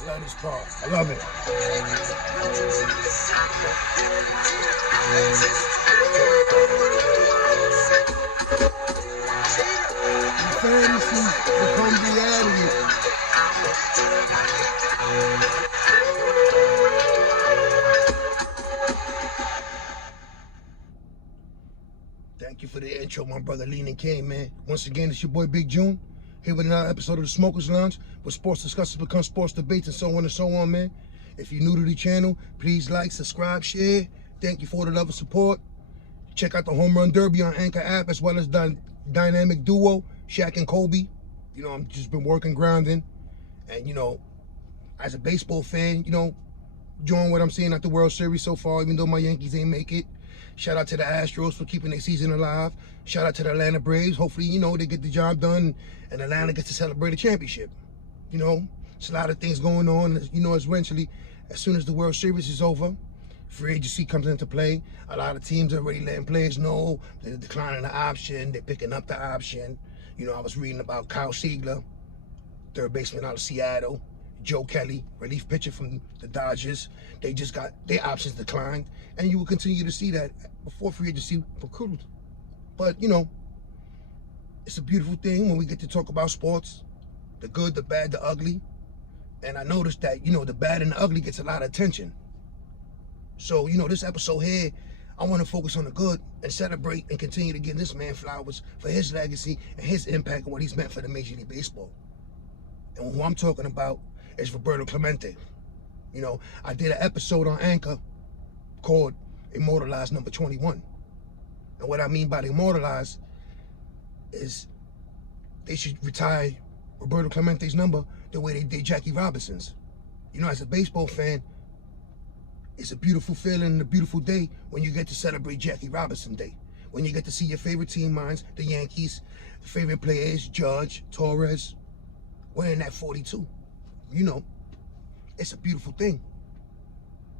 I love this part. I love it. Fantasy become reality. Thank you for the intro, my brother Leaning King, man. Once again, it's your boy Big June, here with another episode of the Smokers Lounge, where sports discussions become sports debates and so on and so on, man. If you're new to the channel, please like, subscribe, share. Thank you for the love and support. Check out the Home Run Derby on Anchor app, as well as the dynamic duo, Shaq and Kobe. You know, I'm just been working, grinding. And, you know, as a baseball fan, you know, enjoying what I'm seeing at the World Series so far, even though my Yankees ain't make it. Shout out to the Astros for keeping their season alive. Shout out to the Atlanta Braves. Hopefully, you know, they get the job done and Atlanta gets to celebrate a championship. You know, it's a lot of things going on. You know, eventually, as soon as the World Series is over, free agency comes into play. A lot of teams are already letting players know they're declining the option. They're picking up the option. You know, I was reading about Kyle Seager, third baseman out of Seattle. Joe Kelly, relief pitcher from the Dodgers. They just got their options declined. And you will continue to see that before free agency concludes. But, you know, it's a beautiful thing when we get to talk about sports. The good, the bad, the ugly. And I noticed that, you know, the bad and the ugly gets a lot of attention. So, you know, this episode here, I want to focus on the good and celebrate and continue to give this man flowers for his legacy and his impact and what he's meant for the Major League Baseball. And who I'm talking about is Roberto Clemente. You know, I did an episode on Anchor called Immortalize number 21. And what I mean by the immortalize is they should retire Roberto Clemente's number the way they did Jackie Robinson's. You know, as a baseball fan, it's a beautiful feeling and a beautiful day when you get to celebrate Jackie Robinson Day. When you get to see your favorite team minds, the Yankees, the favorite players, Judge, Torres, wearing that 42. You know, it's a beautiful thing.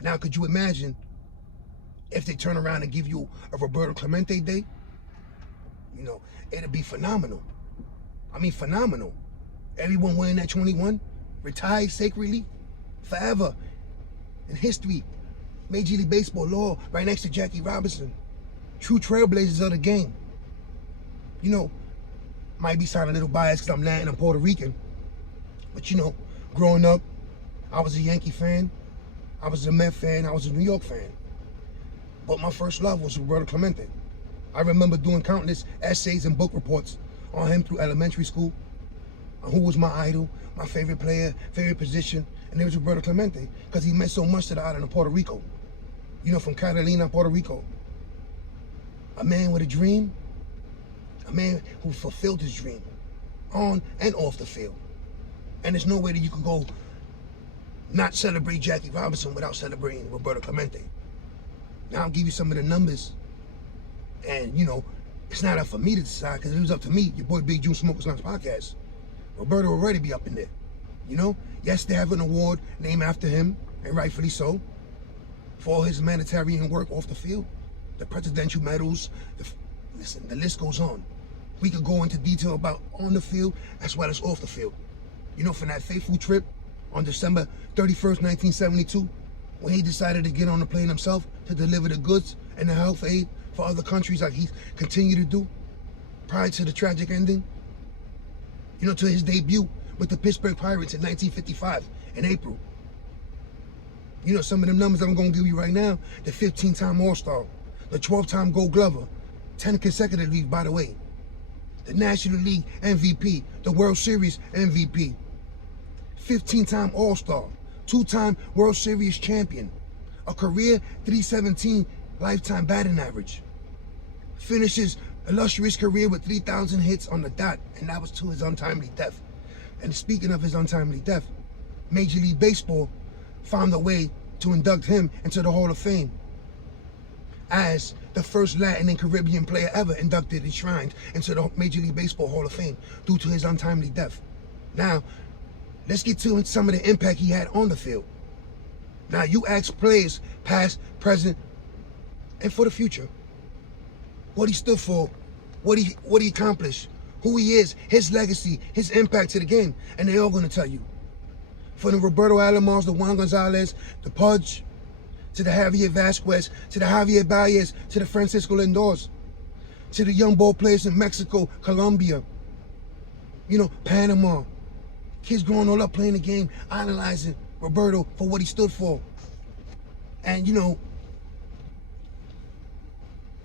Now, could you imagine if they turn around and give you a Roberto Clemente Day? You know, it'd be phenomenal. I mean, phenomenal. Everyone wearing that 21, retired sacredly, forever, in history. Major League Baseball law, right next to Jackie Robinson. True trailblazers of the game. You know, might be sounding a little biased because I'm Latin and Puerto Rican. But, you know, growing up, I was a Yankee fan, I was a Met fan, I was a New York fan. But my first love was Roberto Clemente. I remember doing countless essays and book reports on him through elementary school, on who was my idol, my favorite player, favorite position, and it was Roberto Clemente, because he meant so much to the island of Puerto Rico. You know, from Catalina, Puerto Rico. A man with a dream, a man who fulfilled his dream, on and off the field. And there's no way that you can go not celebrate Jackie Robinson without celebrating Roberto Clemente. Now I'll give you some of the numbers. And, you know, it's not up for me to decide, because it was up to me, your boy Big June Smokers Lounge Podcast. Roberto will already be up in there. You know? Yes, they have an award named after him, and rightfully so, for all his humanitarian work off the field. The presidential medals, listen, the list goes on. We could go into detail about on the field as well as off the field. You know, from that fateful trip on December 31st, 1972, when he decided to get on the plane himself to deliver the goods and the health aid for other countries like he continued to do prior to the tragic ending. You know, to his debut with the Pittsburgh Pirates in 1955 in April. You know, some of them numbers I'm going to give you right now: the 15-time All-Star, the 12-time Gold Glover, 10 consecutively, by the way, the National League MVP, the World Series MVP, 15-time All-Star, 2-time World Series champion, a career .317 lifetime batting average, finishes illustrious career with 3,000 hits on the dot, and that was to his untimely death. And speaking of his untimely death, Major League Baseball found a way to induct him into the Hall of Fame as the first Latin and Caribbean player ever inducted, enshrined into the Major League Baseball Hall of Fame due to his untimely death. Now, let's get to some of the impact he had on the field. Now, you ask players, past, present, and for the future, what he stood for, what he accomplished, who he is, his legacy, his impact to the game, and they're all going to tell you. From the Roberto Alomars, the Juan Gonzalez, the Pudge, to the Javier Vasquez, to the Javier Baez, to the Francisco Lindors, to the young ball players in Mexico, Colombia, Panama. Kids growing all up playing the game, analyzing Roberto for what he stood for. And,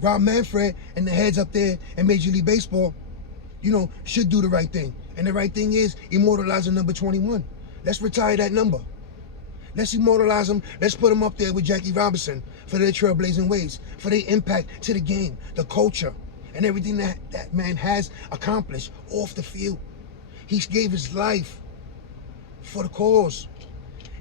Rob Manfred and the heads up there in Major League Baseball, should do the right thing. And the right thing is immortalizing number 21. Let's retire that number. Let's immortalize him. Let's put him up there with Jackie Robinson for their trailblazing ways, for their impact to the game, the culture, and everything that man has accomplished off the field. He gave his life for the cause.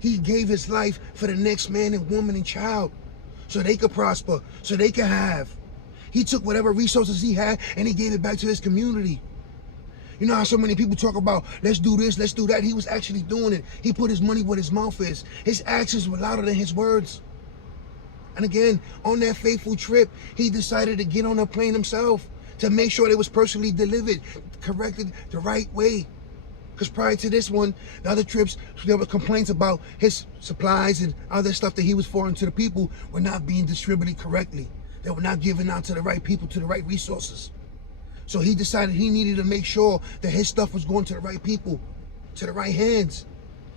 He gave his life for the next man and woman and child so they could prosper, so they could have. He took whatever resources he had and he gave it back to his community. You know how so many people talk about, let's do this, let's do that. He was actually doing it. He put his money where his mouth is. His actions were louder than his words. And again, on that fateful trip, he decided to get on a plane himself to make sure it was personally delivered, corrected the right way. Because prior to this one, the other trips, there were complaints about his supplies and other stuff that he was forwarding to the people were not being distributed correctly. They were not given out to the right people, to the right resources. So he decided he needed to make sure that his stuff was going to the right people, to the right hands.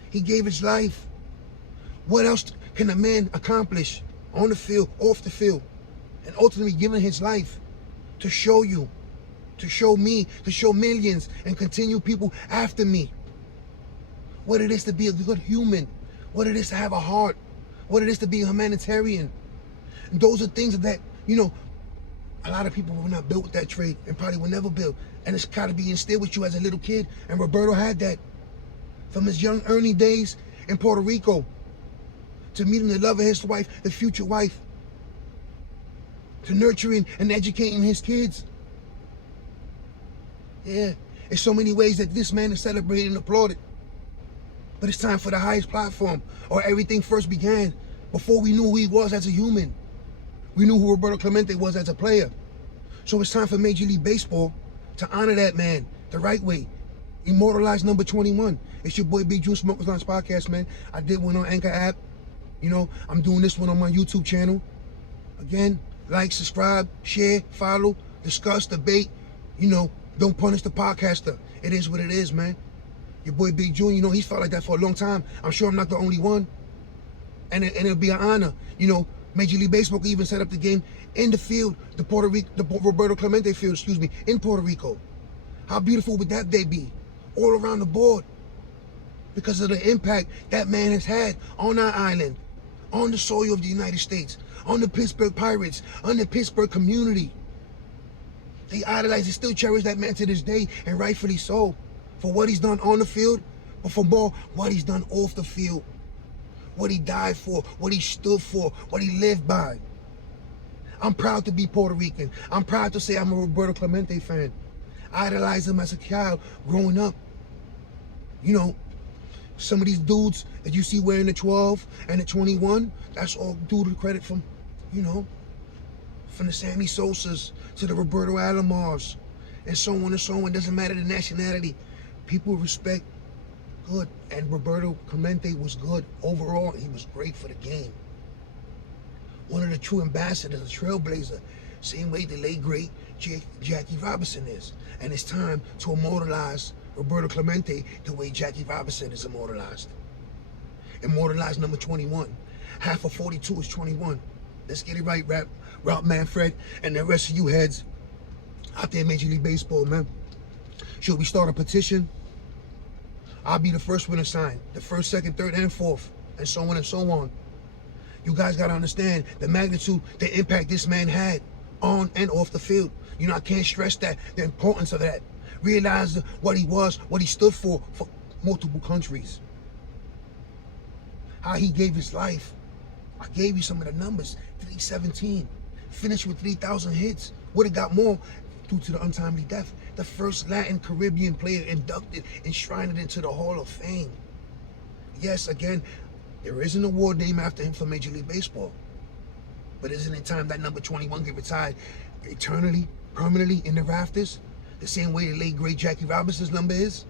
He gave his life. What else can a man accomplish on the field, off the field, and ultimately giving his life to show you, to show me, to show millions, and continue people after me what it is to be a good human, what it is to have a heart, what it is to be a humanitarian. And those are things that, a lot of people were not built with that trait and probably will never build. And it's got to be instilled with you as a little kid. And Roberto had that from his young early days in Puerto Rico to meeting the love of his wife, the future wife, to nurturing and educating his kids. Yeah, there's so many ways that this man is celebrated and applauded. But it's time for the highest platform, or everything first began before we knew who he was as a human. We knew who Roberto Clemente was as a player. So it's time for Major League Baseball to honor that man the right way. Immortalize number 21. It's your boy Big June, Smokers Lounge Podcast, man. I did one on Anchor app. I'm doing this one on my YouTube channel. Again, like, subscribe, share, follow, discuss, debate. Don't punish the podcaster. It is what it is, man. Your boy Big June, he's felt like that for a long time. I'm sure I'm not the only one. And it'll be an honor. Major League Baseball could even set up the game in the field, the Roberto Clemente field, in Puerto Rico. How beautiful would that day be? All around the board. Because of the impact that man has had on our island, on the soil of the United States, on the Pittsburgh Pirates, on the Pittsburgh community. They idolize and still cherish that man to this day, and rightfully so, for what he's done on the field, but for more, what he's done off the field. What he died for, what he stood for, what he lived by. I'm proud to be Puerto Rican. I'm proud to say I'm a Roberto Clemente fan. I idolized him as a child growing up. Some of these dudes that you see wearing the 12 and the 21, that's all due to the credit from the Sammy Sosas to the Roberto Alomars and so on and so on. Doesn't matter the nationality. People respect good, and Roberto Clemente was good overall. He was great for the game. One of the true ambassadors, a trailblazer, same way the late great Jackie Robinson is. And it's time to immortalize Roberto Clemente the way Jackie Robinson is immortalized. Immortalize number 21. Half of 42 is 21. Let's get it right, Rob Manfred, and the rest of you heads out there in Major League Baseball, man. Should we start a petition? I'll be the first one to sign. The first, second, third, and fourth, and so on and so on. You guys got to understand the magnitude, the impact this man had on and off the field. I can't stress that, the importance of that. Realize what he was, what he stood for multiple countries. How he gave his life. I gave you some of the numbers. 317. Finished with 3,000 hits. Would have got more due to the untimely death. The first Latin Caribbean player inducted, enshrined into the Hall of Fame. Yes, again, there is an award named after him for Major League Baseball. But isn't it time that number 21 get retired eternally, permanently in the rafters? The same way the late great Jackie Robinson's number is?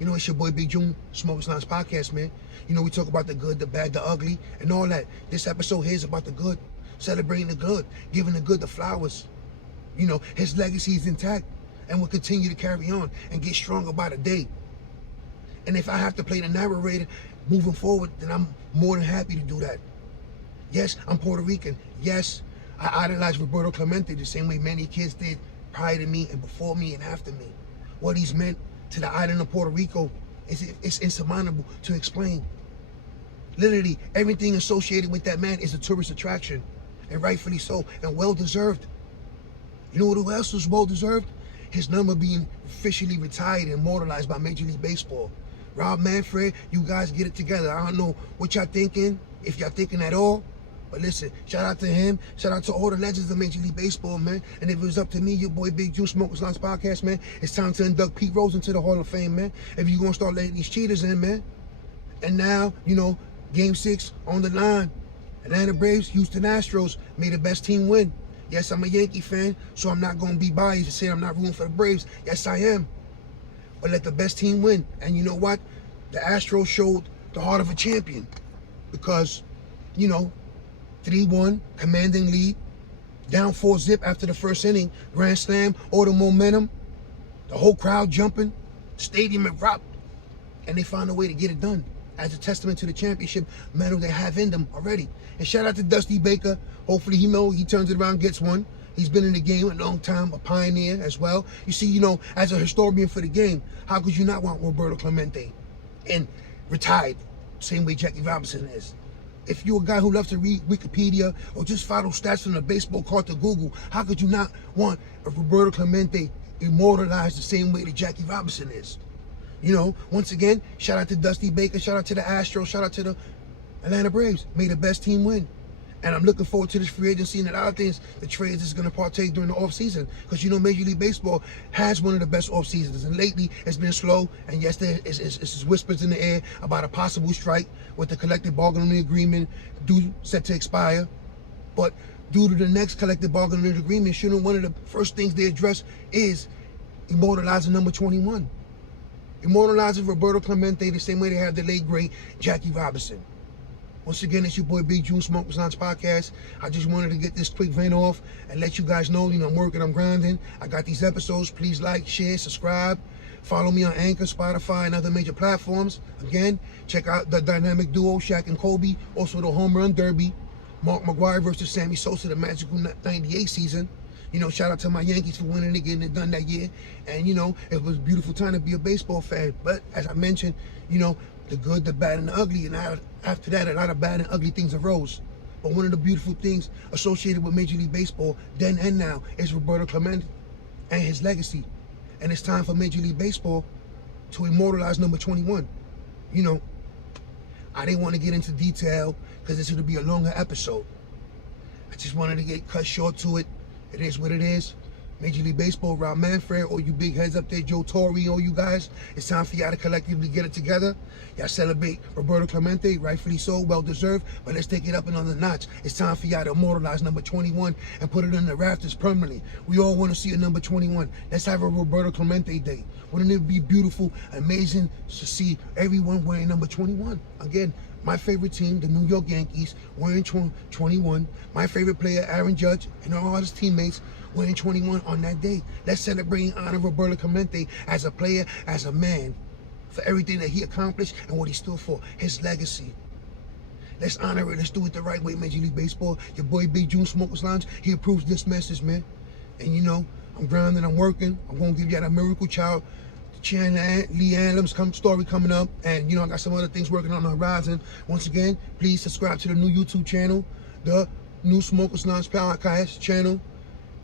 You know, it's your boy Big June, Smokers Lounge Podcast, man. You know, we talk about the good, the bad, the ugly, and all that. This episode here is about the good, celebrating the good, giving the good the flowers. You know, his legacy is intact and will continue to carry on and get stronger by the day. And if I have to play the narrator moving forward, then I'm more than happy to do that. Yes, I'm Puerto Rican. Yes, I idolize Roberto Clemente the same way many kids did prior to me and before me and after me. What he's meant to the island of Puerto Rico is insurmountable to explain. Literally, everything associated with that man is a tourist attraction, and rightfully so, and well-deserved. You know who else was well-deserved? His number being officially retired and immortalized by Major League Baseball. Rob Manfred, you guys get it together. I don't know what y'all thinking, if y'all thinking at all. But listen, shout out to him. Shout out to all the legends of Major League Baseball, man. And if it was up to me, your boy Big June, Smokers Lounge Podcast, man, it's time to induct Pete Rose into the Hall of Fame, man. If you're going to start letting these cheaters in, man. And now, you know, Game 6 on the line. Atlanta Braves, Houston Astros, may the best team win. Yes, I'm a Yankee fan, so I'm not going to be biased and say I'm not rooting for the Braves. Yes, I am. But let the best team win. And you know what? The Astros showed the heart of a champion. Because, you know, 3-1, commanding lead, down 4-zip after the first inning, grand slam, all the momentum, the whole crowd jumping, stadium erupt, and they found a way to get it done as a testament to the championship medal they have in them already. And shout out to Dusty Baker. Hopefully he turns it around, gets one. He's been in the game a long time, a pioneer as well. You see, you know, as a historian for the game, how could you not want Roberto Clemente and retired, same way Jackie Robinson is? If you're a guy who loves to read Wikipedia or just follow stats from the baseball card to Google, how could you not want a Roberto Clemente immortalized the same way that Jackie Robinson is? You know, once again, shout out to Dusty Baker, shout out to the Astros, shout out to the Atlanta Braves. May the best team win. And I'm looking forward to this free agency and a lot of things, the trades is going to partake during the offseason. Because, you know, Major League Baseball has one of the best off seasons. And lately, it's been slow. And yes, there is whispers in the air about a possible strike with the collective bargaining agreement set to expire. But due to the next collective bargaining agreement, shouldn't one of the first things they address is immortalizing number 21. Immortalizing Roberto Clemente the same way they have the late, great Jackie Robinson. Once again, it's your boy Big June, Smokers Lounge Podcast. I just wanted to get this quick vent off and let you guys know, you know, I'm working, I'm grinding. I got these episodes. Please like, share, subscribe. Follow me on Anchor, Spotify, and other major platforms. Again, check out the dynamic duo, Shaq and Kobe. Also the home run derby, Mark McGwire versus Sammy Sosa, the magical 98 season. You know, shout out to my Yankees for winning and getting it done that year. And, you know, it was a beautiful time to be a baseball fan. But as I mentioned, you know, the good, the bad, and the ugly. And after that, a lot of bad and ugly things arose. But one of the beautiful things associated with Major League Baseball, then and now, is Roberto Clemente and his legacy. And it's time for Major League Baseball to immortalize number 21. You know, I didn't want to get into detail because this would be a longer episode. I just wanted to get cut short to it. It is what it is. Major League Baseball, Rob Manfred, all you big heads up there, Joe Torre, all you guys, it's time for y'all to collectively get it together. Y'all celebrate Roberto Clemente, rightfully so, well-deserved, but let's take it up another notch. It's time for y'all to immortalize number 21 and put it in the rafters permanently. We all want to see a number 21. Let's have a Roberto Clemente day. Wouldn't it be beautiful, amazing to see everyone wearing number 21? Again, my favorite team, the New York Yankees, wearing 21. My favorite player, Aaron Judge, and all his teammates wearing 21 on that day. Let's celebrate and honor Roberto Clemente as a player, as a man, for everything that he accomplished and what he stood for, his legacy. Let's honor it. Let's do it the right way, Major League Baseball. Your boy Big June, Smokers Lounge, he approves this message, man. And you know, I'm grinding, I'm working. I'm going to give you that miracle child, Lee Adams story coming up. And you know, I got some other things working on the horizon. Once again, please subscribe to the new YouTube channel, the new Smokers Lounge Podcast channel.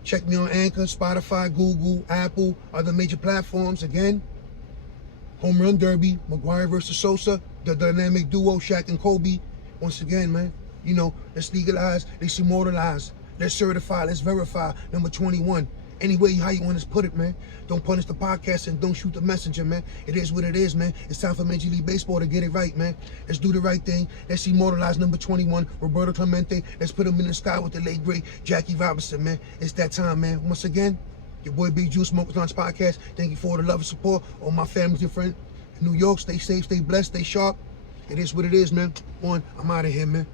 Check me on Anchor, Spotify, Google, Apple, other major platforms. Again, home run derby, McGwire versus Sosa, the dynamic duo, Shaq and Kobe. Once again, man, you know, let's legalize, let's immortalize, let's certify, let's verify number 21. Any way how you want to put it, man. Don't punish the podcast and don't shoot the messenger, man. It is what it is, man. It's time for Major League Baseball to get it right, man. Let's do the right thing. Let's immortalize number 21, Roberto Clemente. Let's put him in the sky with the late, great Jackie Robinson, man. It's that time, man. Once again, your boy Big Juice, Smokers Lounge Podcast. Thank you for all the love and support. All my family and friends. In New York, stay safe, stay blessed, stay sharp. It is what it is, man. I'm out of here, man.